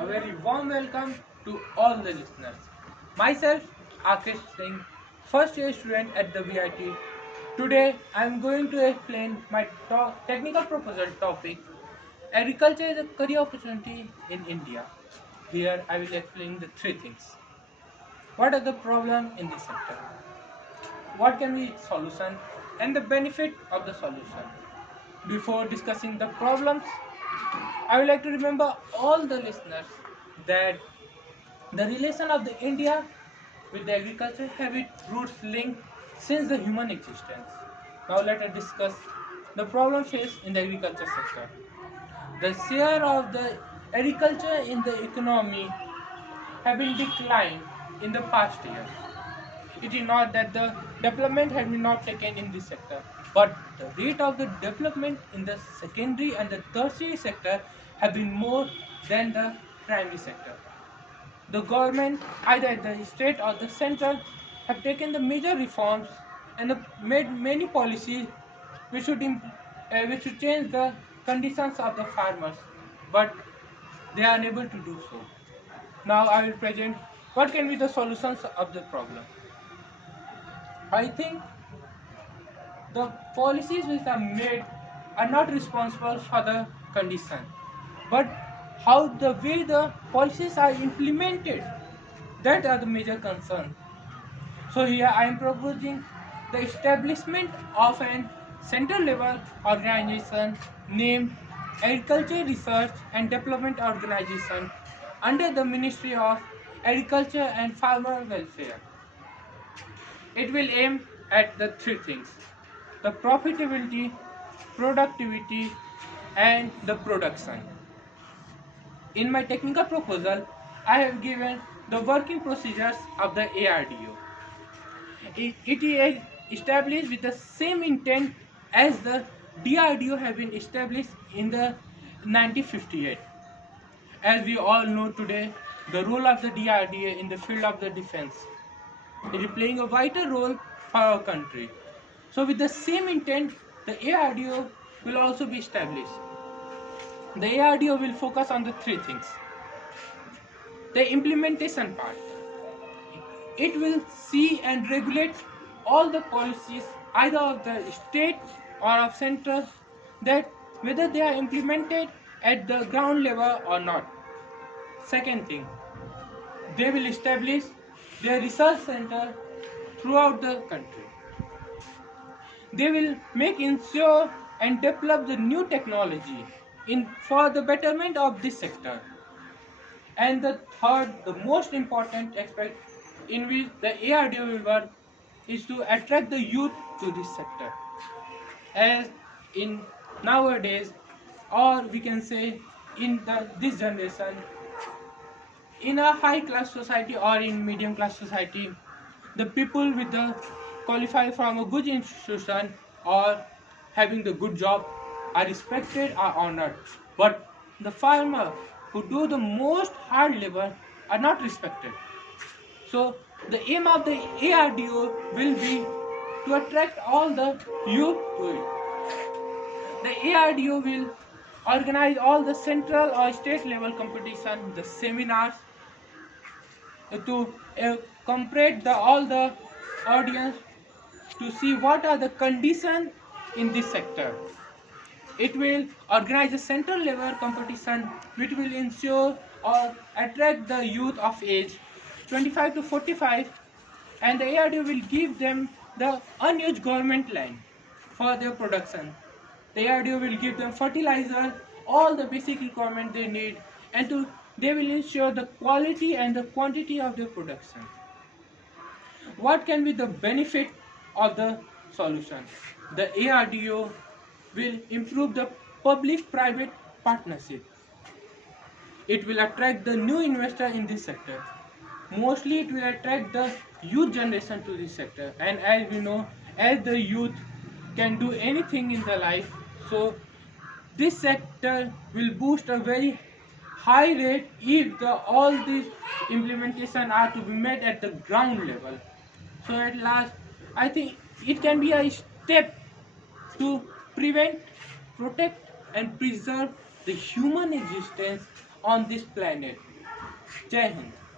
A very warm welcome to all the listeners. Myself, Akish Singh, first year student at the VIT. Today, I am going to explain my technical proposal topic. Agriculture is a career opportunity in India. Here, I will explain the three things. What are the problems in this sector? What can be its solution and the benefit of the solution? Before discussing the problems, I would like to remember all the listeners that the relation of the India with the agriculture have its roots linked since the human existence. Now let us discuss the problem faced in the agriculture sector. The share of the agriculture in the economy have been declined in the past years. It is not that the development has been not taken in this sector, but the rate of the development in the secondary and the tertiary sector have been more than the primary sector. The government, either at the state or the central, have taken the major reforms and made many policies which should change the conditions of the farmers, but they are unable to do so. Now I will present what can be the solutions of the problem. I think the policies which are made are not responsible for the condition, but how the way the policies are implemented, that are the major concern. So here I am proposing the establishment of an central level organization named Agriculture Research and Development Organization under the Ministry of Agriculture and Farmer Welfare. It will aim at the three things: the profitability, productivity, and the production. In my technical proposal, I have given the working procedures of the ARDO. It is established with the same intent as the DRDO have been established in the 1958. As we all know today, the role of the DRDO in the field of the defense. It is playing a vital role for our country. So with the same intent, the ARDO will also be established. The ARDO will focus on the three things. The implementation part. It will see and regulate all the policies either of the state or of central, that whether they are implemented at the ground level or not. Second thing, they will establish their research center throughout the country. They will ensure and develop the new technology for the betterment of this sector. And the third, the most important aspect in which the ARDO will work is to attract the youth to this sector. As in nowadays, or we can say in this generation, in a high class society or in medium class society, the people with the qualify from a good institution or having the good job are respected, are honored, but the farmer who do the most hard labor are not respected. So the aim of the ARDO will be to attract all the youth to it. The ARDO will organize all the central or state level competition, the seminars, to compare all the audience to see what are the conditions in this sector. It will organize a central level competition which will ensure or attract the youth of age 25 to 45, and the ARDO will give them the unused government land for their production. The ARDO will give them fertilizer, all the basic requirements they need, and they will ensure the quality and the quantity of their production. What can be the benefit of the solution? The ARDO will improve the public-private partnership. It will attract the new investor in this sector. Mostly it will attract the youth generation to this sector, and as we know, as the youth can do anything in their life, so this sector will boost a very high rate if all these implementation are to be made at the ground level. So at last, I think it can be a step to prevent, protect and preserve the human existence on this planet. Jai Hind.